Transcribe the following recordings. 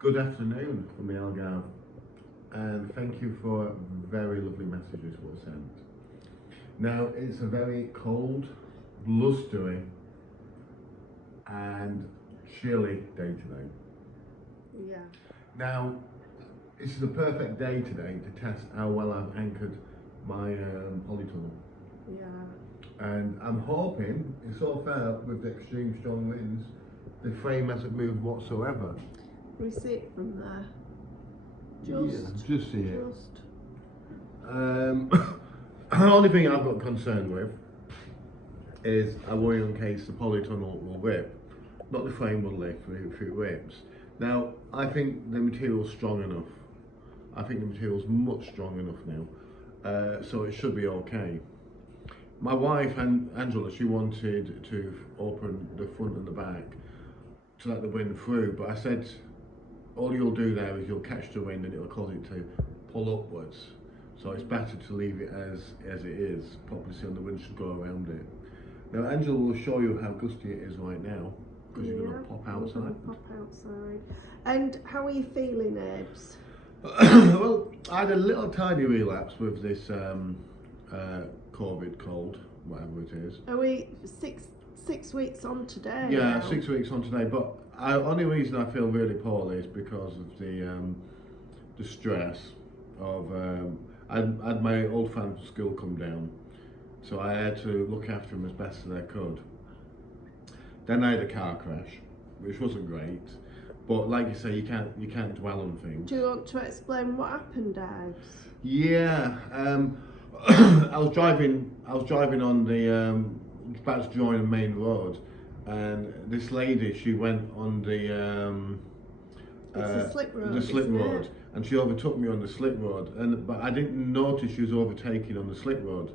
Good afternoon from the Algarve, and thank you for very lovely messages were sent. Now, it's a very cold, blustery and chilly day today. Yeah. Now, this is the perfect day today to test how well I've anchored my polytunnel. Yeah. And I'm hoping, it's all fair with the extreme strong winds, the frame hasn't moved whatsoever. We see it from there. Just see it. Just. The only thing I've got concern with is I worry in case the polytunnel will rip, not the frame will lift if it rips. Now, I think the material's strong enough. I think the material's much strong enough now, so it should be okay. My wife, Angela, she wanted to open the front and the back to let the wind through, but I said, all you'll do there is you'll catch the wind and it'll cause it to pull upwards. So it's better to leave it as it is. Obviously, and the wind should go around it. Now, Angela will show you how gusty it is right now, because you're going to pop outside. Pop outside. And how are you feeling, Ebs? Well, I had a little tiny relapse with this COVID cold, whatever it is. Are we six weeks on today? Yeah, now? 6 weeks on today. But only reason I feel really poorly is because of the stress of I had my old friend from school come down, so I had to look after him as best as I could. Then I had a car crash, which wasn't great. But like you say, you can't dwell on things. Do you want to explain what happened, Ebs? Yeah, I was driving on the about to join a main road, and this lady, she went on the It's a slip road. the slip isn't road, it? and she overtook me on the slip road, but I didn't notice she was overtaking on the slip road.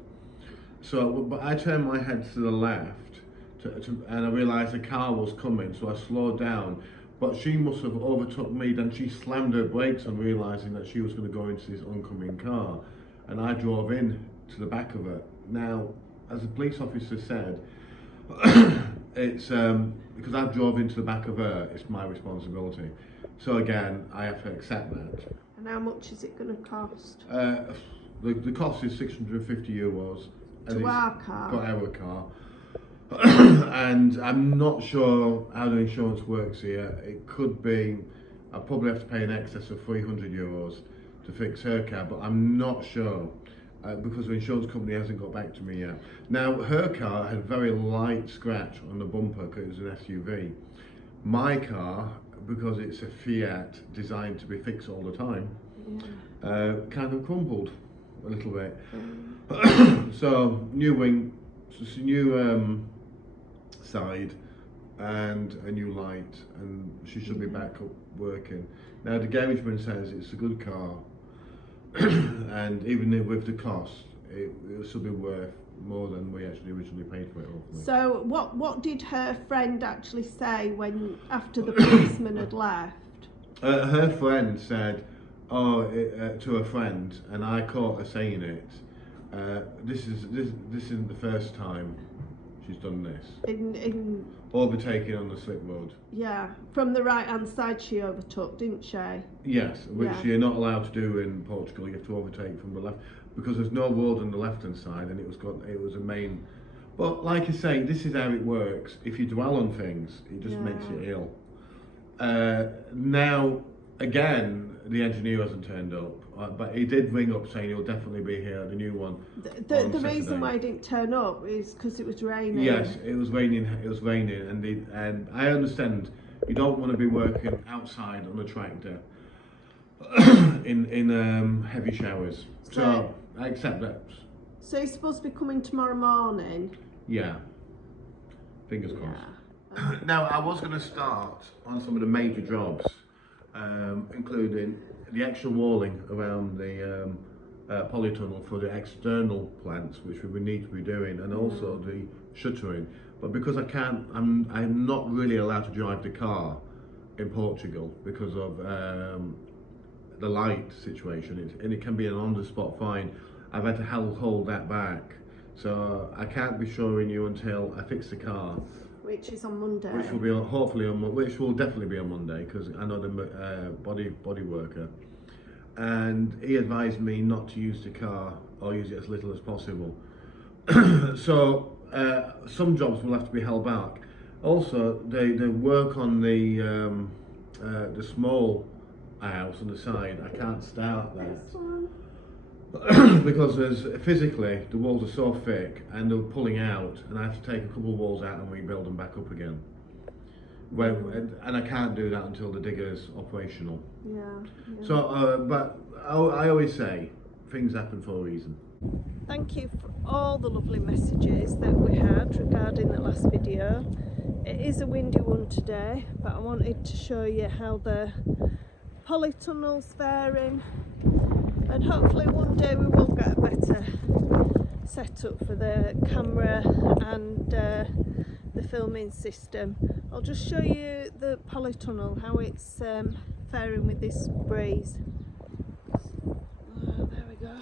So, but I turned my head to the left, and I realised a car was coming, so I slowed down. But she must have overtook me, then she slammed her brakes on realising that she was going to go into this oncoming car, and I drove in to the back of her. Now, as the police officer said, it's because I drove into the back of her, it's my responsibility. So again, I have to accept that. And how much is it going to cost? The cost is €650 To our car? for our car. And I'm not sure how the insurance works here. It could be, I'll probably have to pay in excess of €300 to fix her car, but I'm not sure because the insurance company hasn't got back to me yet. Now, her car had a very light scratch on the bumper because it was an SUV. My car, because it's a Fiat designed to be fixed all the time, kind of crumpled a little bit. So, new wing, new side and a new light, and she should be back up working. Now the garageman says it's a good car and even with the cost it should be worth more than we actually originally paid for it, hopefully. So what did her friend actually say after the policeman had left? Her friend said to her friend, and I caught her saying it, this isn't the first time she's done this. In Overtaking on the slip road. Yeah, from the right hand side she overtook, didn't she? Yes, which you're not allowed to do in Portugal. You have to overtake from the left because there's no road on the left hand side, and it was a main. But like I say, this is how it works. If you dwell on things, it just makes you ill. Now, again, the engineer hasn't turned up, but he did ring up saying he'll definitely be here, the new one. The reason why he didn't turn up is because it was raining. Yes, it was raining. It was raining, and I understand you don't want to be working outside on a tractor in heavy showers. So I accept that. So he's supposed to be coming tomorrow morning. Yeah. Fingers crossed. Now I was going to start on some of the major jobs, including the extra walling around the polytunnel for the external plants, which we would need to be doing, and also the shuttering. But because I can't, I'm not really allowed to drive the car in Portugal because of the light situation, and it can be an on-the-spot fine. I've had to hold that back, so I can't be showing you until I fix the car Which is on Monday. Which will be hopefully which will definitely be on Monday, because I know the body worker, and he advised me not to use the car or use it as little as possible. So some jobs will have to be held back. Also, they work on the small house on the side. I can't start that. This one. Because physically the walls are so thick and they're pulling out, and I have to take a couple of walls out and rebuild them back up again. And I can't do that until the digger's operational. Yeah. So, but I always say things happen for a reason. Thank you for all the lovely messages that we had regarding the last video. It is a windy one today, but I wanted to show you how the polytunnel's faring. And hopefully one day we will get a better setup for the camera and the filming system. I'll just show you the polytunnel, how it's faring with this breeze. Oh, there we go.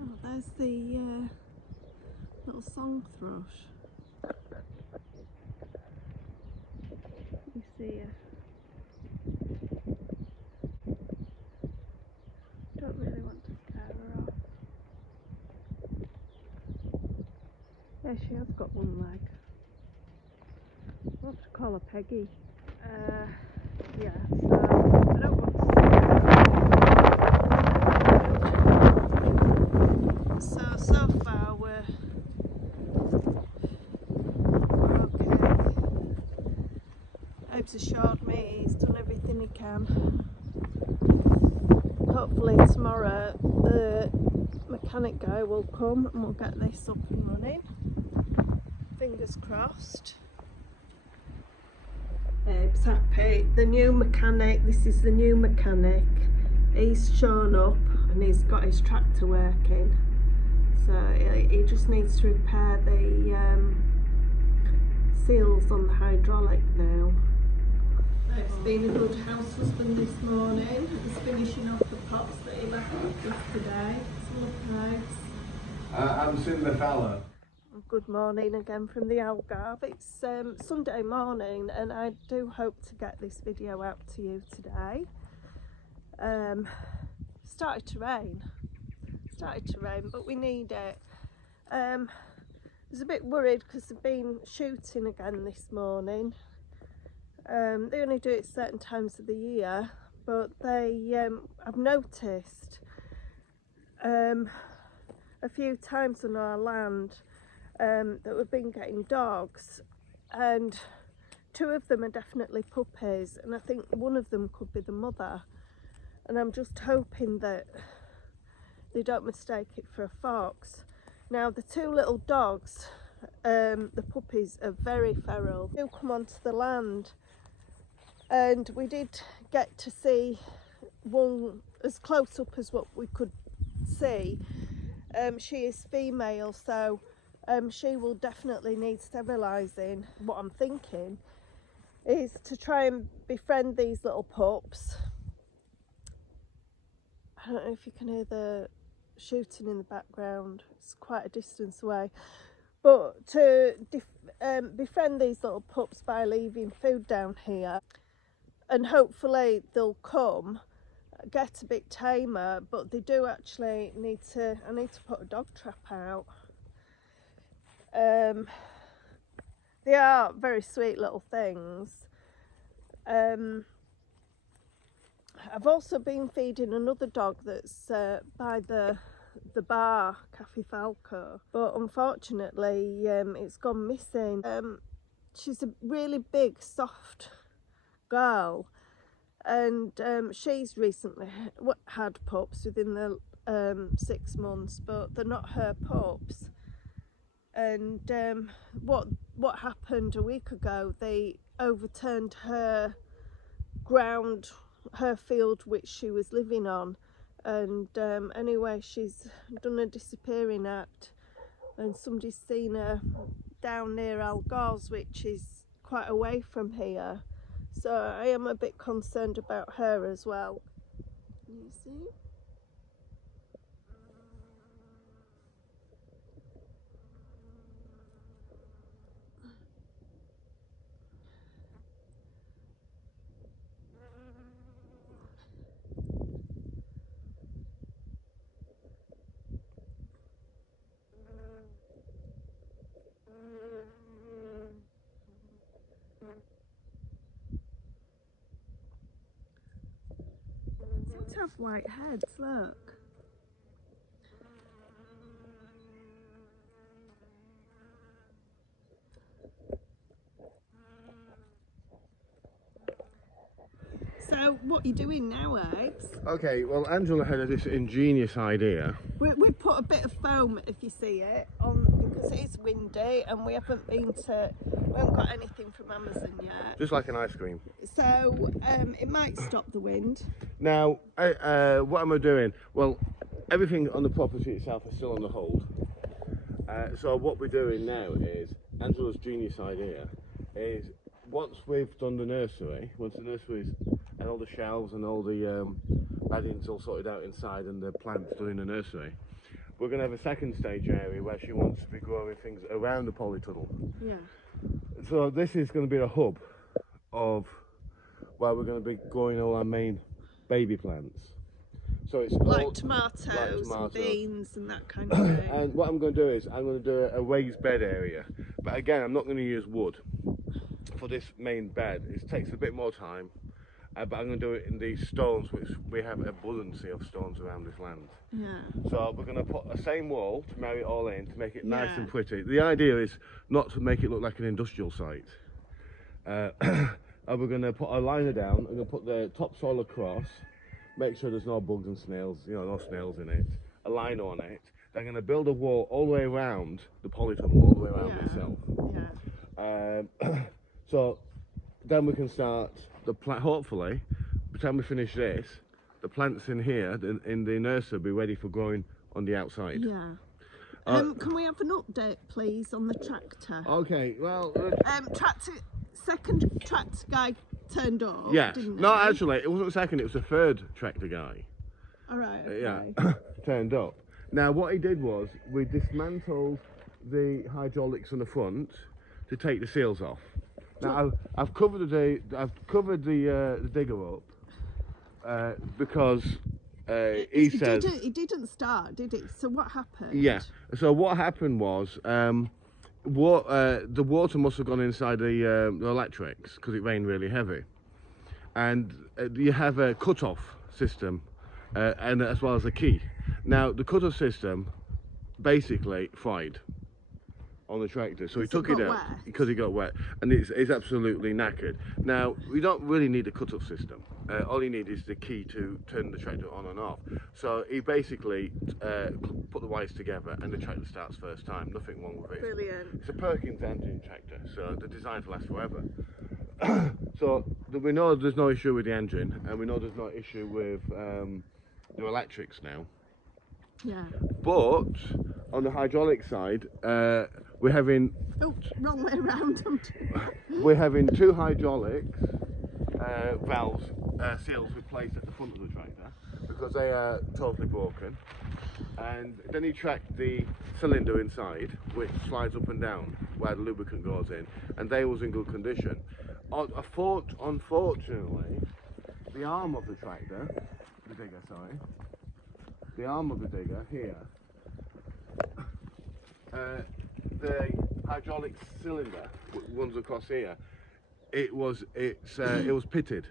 Oh, there's the little song thrush. You see her. Don't really want to scare her off. Yeah, she has got one leg. I'll have to call her Peggy. Yeah, so I don't want to scare her. So far we're okay. Abe's assured me he's done everything he can. Hopefully tomorrow the mechanic guy will come and we'll get this up and running. Fingers crossed. Abe's happy. The new mechanic, this is the new mechanic. He's shown up and he's got his tractor working. So he just needs to repair the seals on the hydraulic now. It's been a good house husband this morning. He's finishing off the pots that he left yesterday. It's look nice. I'm Cinder Fowler. Good morning again from the Algarve. It's Sunday morning and I do hope to get this video out to you today. Started to rain, but we need it. I was a bit worried because they've been shooting again this morning. They only do it certain times of the year, but they I've noticed a few times on our land that we've been getting dogs, and two of them are definitely puppies, and I think one of them could be the mother, and I'm just hoping that they don't mistake it for a fox. Now the two little dogs, the puppies, are very feral. They come onto the land, and we did get to see one as close up as what we could see. She is female, so she will definitely need sterilising. What I'm thinking is to try and befriend these little pups. I don't know if you can hear the shooting in the background, it's quite a distance away, but to befriend these little pups by leaving food down here, and hopefully they'll come, get a bit tamer. But they do actually need to, I need to put a dog trap out. They are very sweet little things. I've also been feeding another dog that's by the bar, Cafe Falco, but unfortunately it's gone missing. She's a really big, soft girl, and she's recently had pups within the 6 months, but they're not her pups. And what happened a week ago, they overturned her ground, her field which she was living on, and anyway, she's done a disappearing act, and somebody's seen her down near Algarve, which is quite away from here. So I am a bit concerned about her as well. You see? Seem to have white heads, look. So what are you doing now, Eggs? Okay, well, Angela had this ingenious idea. We put a bit of foam, if you see it, on because it is windy and we haven't got anything from Amazon yet. Just like an ice cream. So it might stop the wind. Now, what am I doing? Well, everything on the property itself is still on the hold. So what we're doing now is, Angela's genius idea is, once we've done the nursery, once the nursery's and all the shelves and all the bedding's all sorted out inside and the plants done in the nursery, we're going to have a second stage area where she wants to be growing things around the polytunnel. Yeah. So this is going to be a hub of where we're going to be growing all our main baby plants. So it's like all, tomatoes and beans and that kind of thing. And what I'm going to do is I'm going to do a raised bed area, but again I'm not going to use wood for this main bed. It takes a bit more time, but I'm going to do it in these stones, which we have abundance of stones around this land. Yeah. So we're going to put a same wall to marry it all in to make it nice and pretty. The idea is not to make it look like an industrial site. And we're going to put a liner down and we'll put the topsoil across, make sure there's no bugs and snails, you know, no snails in it, a line on it. They're going to build a wall all the way around the polytunnel, all the way around itself. Yeah. So then we can start the plant. Hopefully, by the time we finish this, the plants in here, in the nursery, will be ready for growing on the outside. Yeah. Can we have an update, please, on the tractor? Okay. Well. Second tractor guy turned up. Yes. Didn't No, he? actually, it wasn't second. It was the third tractor guy. All right. Okay. Yeah. Turned up. Now, what he did was we dismantled the hydraulics on the front to take the seals off. Now I've covered the digger up because he says it didn't start, did it? So what happened? Yeah. So what happened was the water must have gone inside the electrics because it rained really heavy, and you have a cut-off system, and as well as a key. Now the cut-off system basically fried on the tractor, so he took it out because it got wet, and it's absolutely knackered. Now we don't really need a cut-off system. All you need is the key to turn the tractor on and off. So he basically put the wires together, and the tractor starts first time. Nothing wrong with it. Brilliant. It's a Perkins engine tractor, so they're designed to last forever. So we know there's no issue with the engine, and we know there's no issue with the electrics now. Yeah. But on the hydraulic side, we're having. Oops, wrong way around. We're having two hydraulics valves, seals replaced at the front of the tractor because they are totally broken. And then he tracked the cylinder inside, which slides up and down where the lubricant goes in, and they was in good condition. Unfortunately, the arm of the tractor, the digger, sorry, the arm of the digger here, the hydraulic cylinder runs across here. It was pitted,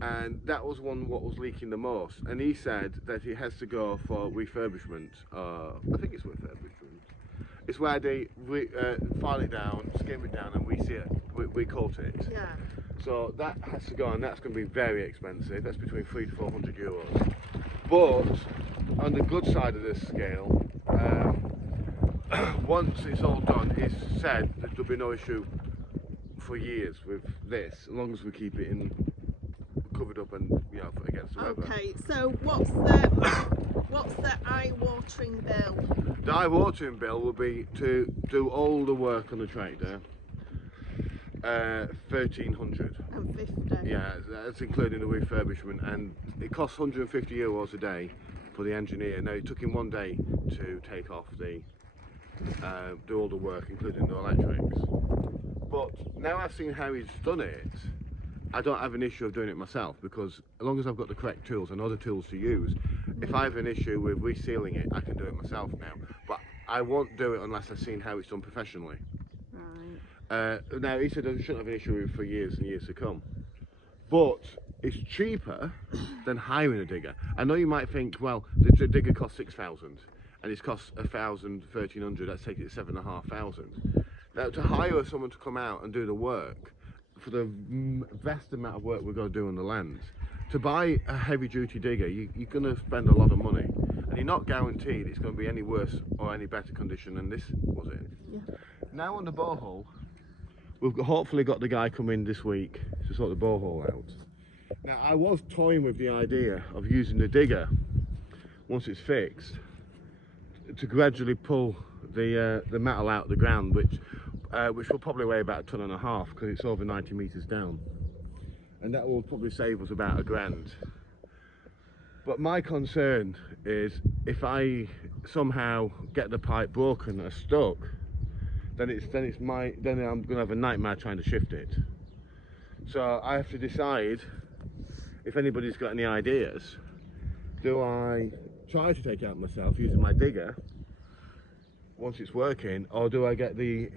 and that was what was leaking the most. And he said that it has to go for refurbishment. I think it's refurbishment. It's where they file it down, skim it down, and recoat it. Yeah. So that has to go, and that's going to be very expensive. That's between 300 to 400 euros. But on the good side of this scale, once it's all done, it's said that there'll be no issue for years with this, as long as we keep it covered up and against the weather. Okay, so what's the eye-watering bill? The eye-watering bill will be to do all the work on the tractor, 1,300. And 50. Yeah, that's including the refurbishment, and it costs €150 a day for the engineer. Now it took him 1 day to take off the, do all the work, including the electrics. But now I've seen how he's done it, I don't have an issue of doing it myself, because as long as I've got the correct tools and other tools to use, if I have an issue with resealing it, I can do it myself now. But I won't do it unless I've seen how it's done professionally. Right. Now he said I shouldn't have an issue with it for years and years to come. But it's cheaper than hiring a digger. I know you might think, well, the digger costs 6,000 and it's cost 1,000, 1,300, let's take it to 7,500. Now to hire someone to come out and do the work, for the vast amount of work we're going to do on the land, to buy a heavy duty digger, you're going to spend a lot of money. And you're not guaranteed it's going to be any worse or any better condition than this was in. Yeah. Now on the borehole, we've hopefully got the guy coming this week to sort the borehole out. Now I was toying with the idea of using the digger, once it's fixed, to gradually pull the metal out of the ground, which will probably weigh about 1.5 tons because it's over 90 metres down. And that will probably save us about £1,000. But my concern is if I somehow get the pipe broken or stuck, then I'm going to have a nightmare trying to shift it. So I have to decide if anybody's got any ideas. Do I try to take it out myself using my digger once it's working, or do I get the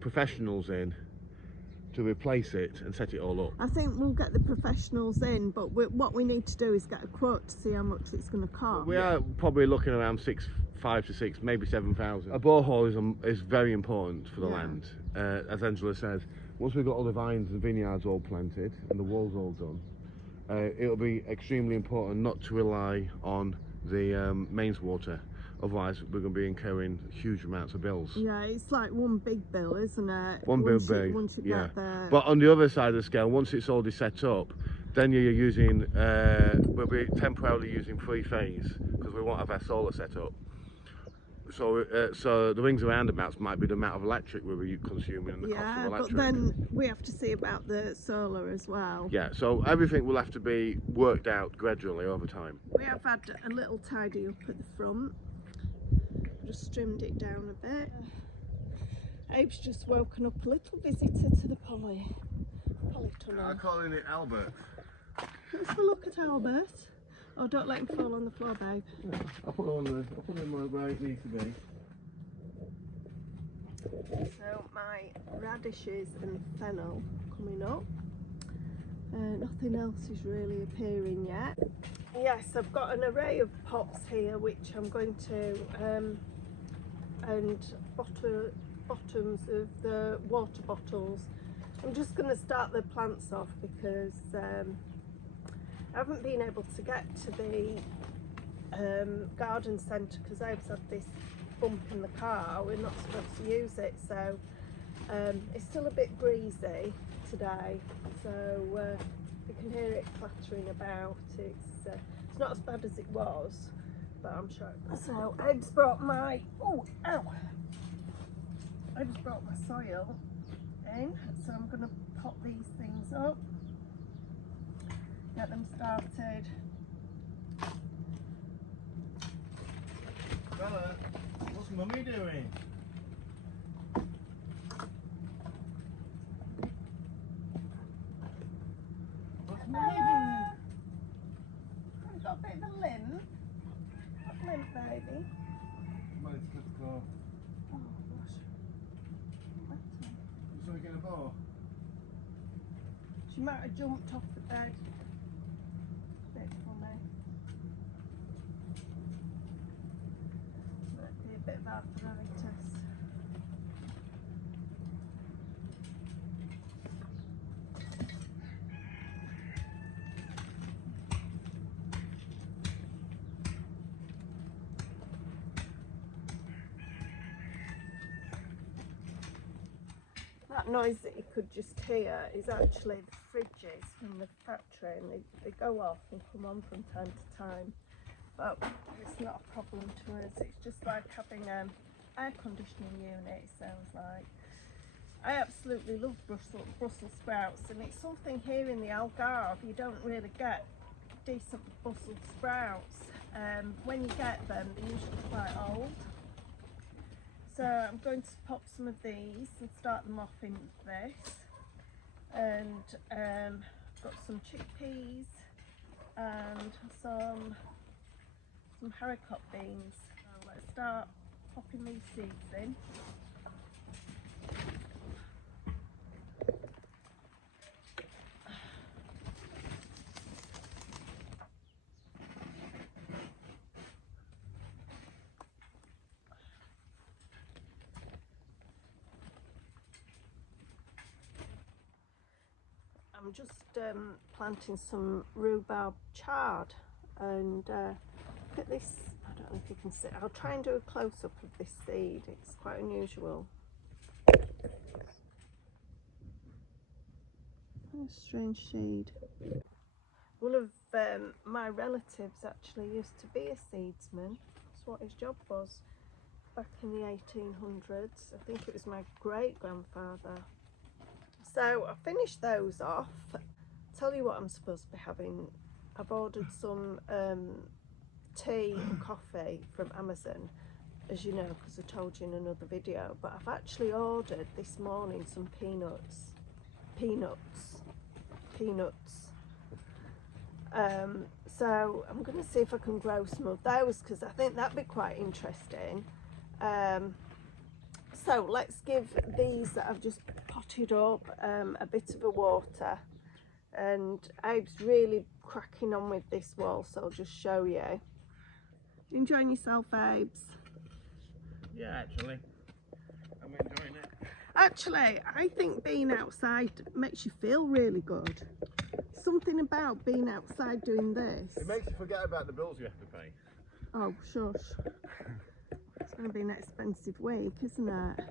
professionals in to replace it and set it all up? I think we'll get the professionals in, but what we need to do is get a quote to see how much it's going to cost. We are probably looking around 5 to 6, maybe 7,000. A borehole is very important for the land. As Angela says, once we've got all the vines and vineyards all planted and the walls all done, it'll be extremely important not to rely on the mains water. Otherwise, we're going to be incurring huge amounts of bills. Yeah, it's like one big bill, isn't it? One big bill, once you yeah. get there. But on the other side of the scale, once it's already set up, then you're using, we'll be temporarily using 3-phase because we won't have our solar set up. So, so the rings and roundabouts might be the amount of electric we'll be consuming and the cost of electric. But then we have to see about the solar as well. Yeah, so everything will have to be worked out gradually over time. We have had a little tidy up at the front. Just trimmed it down a bit. Abe's just woken up a little visitor to the polytunnel. I'm calling it Albert. Let's have a look at Albert. Oh, don't let him fall on the floor, babe. Yeah, I'll put him where it needs to be. So my radishes and fennel coming up. Nothing else is really appearing yet. Yes, I've got an array of pots here which I'm going to and bottoms of the water bottles. I'm just going to start the plants off because I haven't been able to get to the garden centre because I've had this bump in the car. We're not supposed to use it, so it's still a bit breezy today, so you can hear it clattering about. It's not as bad as it was, but I'm sure. So Eb's brought my Eb's brought my soil in, so I'm going to pot these things up, get them started. Bella, what's Mummy doing? What's Mummy doing? I've got a bit of a limp. Limp, baby. Well, it's good to go. Oh gosh. So we get a ball? She might have jumped off the bed. Bit funny. Might be a bit of arthritis. That noise that you could just hear is actually the fridges from the factory, and they go off and come on from time to time, but it's not a problem to us. It's just like having an air conditioning unit, it sounds like. I absolutely love Brussels sprouts, and it's something here in the Algarve you don't really get decent Brussels sprouts. When you get them, they're usually quite old. So I'm going to pop some of these and start them off in this. And got some chickpeas and some haricot beans. So let's start popping these seeds in. I'm just planting some rhubarb chard, and look at this. I don't know if you can see. I'll try and do a close-up of this seed. It's quite unusual. What a strange seed. One of my relatives actually used to be a seedsman. That's what his job was back in the 1800s. I think it was my great-grandfather. So I finished those off. Tell you what I'm supposed to be having. I've ordered some tea and coffee from Amazon, as you know, because I told you in another video. But I've actually ordered this morning some peanuts. So I'm going to see if I can grow some of those, because I think that'd be quite interesting. So let's give these that I've just potted up a bit of a water, and Abe's really cracking on with this wall, so I'll just show you. Enjoying yourself, Abes? Yeah, actually, I'm enjoying it. Actually, I think being outside makes you feel really good. Something about being outside doing this. It makes you forget about the bills you have to pay. Oh, shush. It's going to be an expensive week, isn't it?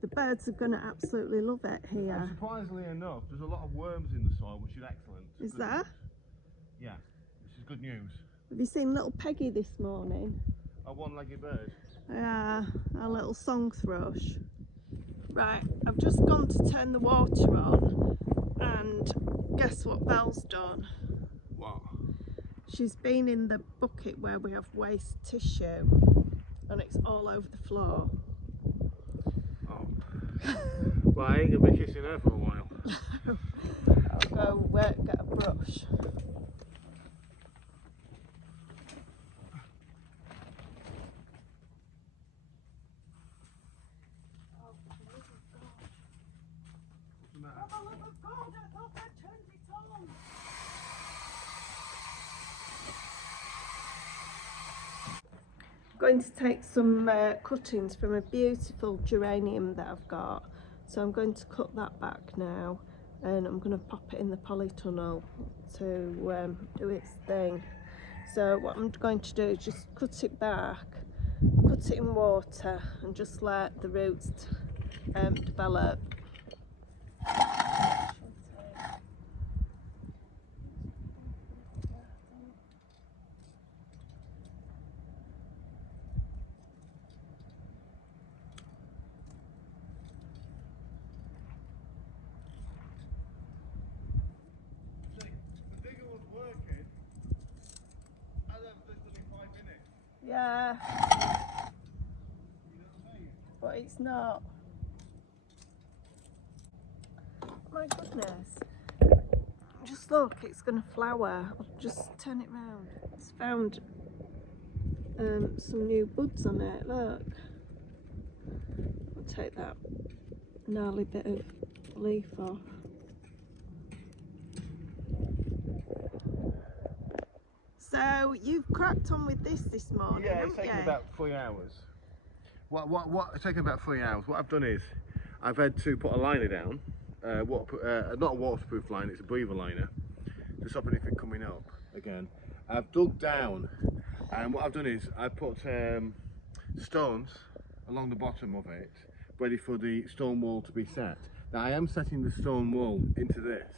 The birds are going to absolutely love it here. And surprisingly enough, there's a lot of worms in the soil, which is excellent. Is there? Yeah, which is good news. Have you seen little Peggy this morning? A one-legged bird. Yeah, a little song thrush. Right, I've just gone to turn the water on, and guess what Belle's done? What? She's been in the bucket where we have waste tissue, and it's all over the floor. Oh. Well, I ain't gonna be kissing her for a while. I'll go get a brush. Going to take some cuttings from a beautiful geranium that I've got, so I'm going to cut that back now, and I'm going to pop it in the polytunnel to do its thing. So what I'm going to do is just cut it back, put it in water, and just let the roots develop. Yeah, but it's not. My goodness. Just look, it's going to flower. I'll just turn it round. It's found some new buds on it, look. I'll take that gnarly bit of leaf off. So you've cracked on with this morning, yeah, it's taken about 3 hours. It's taken about 3 hours. What I've done is I've had to put a liner down, not a waterproof liner, it's a breather liner, to stop anything coming up again. I've dug down, and what I've done is I've put stones along the bottom of it, ready for the stone wall to be set. Now I am setting the stone wall into this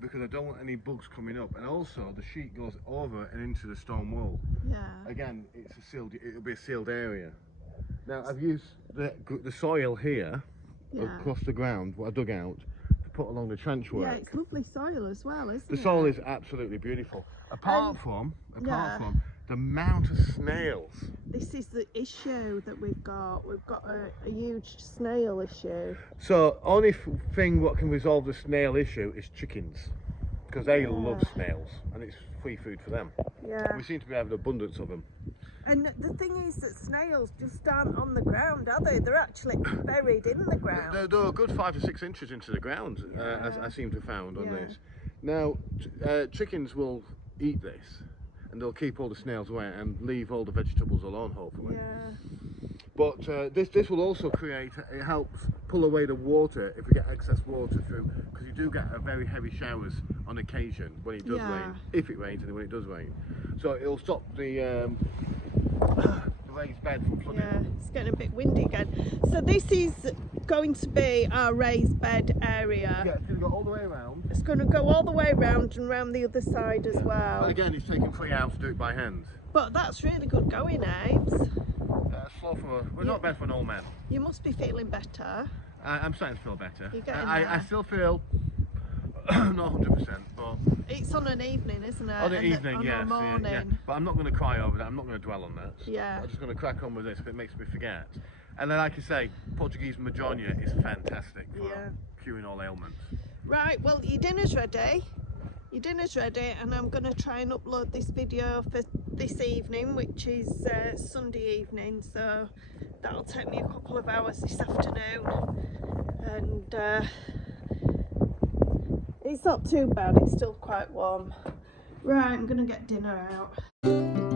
because I don't want any bugs coming up, and also the sheet goes over and into the stone wall. Yeah. Again, it'll be a sealed area. Now I've used the soil here across the ground, what I dug out, to put along the trench work. Yeah, it's lovely soil as well, isn't it? The soil is absolutely beautiful. Apart from the amount of snails. This is the issue that we've got. We've got a huge snail issue. So only thing what can resolve the snail issue is chickens, because they love snails and it's free food for them. Yeah. We seem to be having abundance of them. And the thing is that snails just aren't on the ground, are they? They're actually buried in the ground. They're a good 5 to 6 inches into the ground, as I seem to have found on this. Now, chickens will eat this, and they'll keep all the snails away and leave all the vegetables alone, hopefully. Yeah. But this will also create, it helps pull away the water if we get excess water through, because you do get very heavy showers on occasion when it does rain, if it rains and when it does rain. So it'll stop the raised bed from flooding. Yeah, it's getting a bit windy again. So this is going to be our raised bed area. Yeah, it's going to go all the way around. It's going to go all the way around and round the other side as well. But again, it's taking 3 hours to do it by hand. But that's really good going, Ames. Slow for we're not bad for an old man. You must be feeling better. I'm starting to feel better. You're getting I still feel not 100%, but it's on an evening, isn't it? on an evening, on yes, a morning. yeah. But I'm not going to cry over that. I'm not going to dwell on that. Yeah. I'm just going to crack on with this, but it makes me forget. And then, like I say, Portuguese Majonia is fantastic for curing all ailments. Right, well, your dinner's ready. Your dinner's ready, and I'm going to try and upload this video for this evening, which is Sunday evening, so that'll take me a couple of hours this afternoon. And it's not too bad, it's still quite warm. Right, I'm going to get dinner out.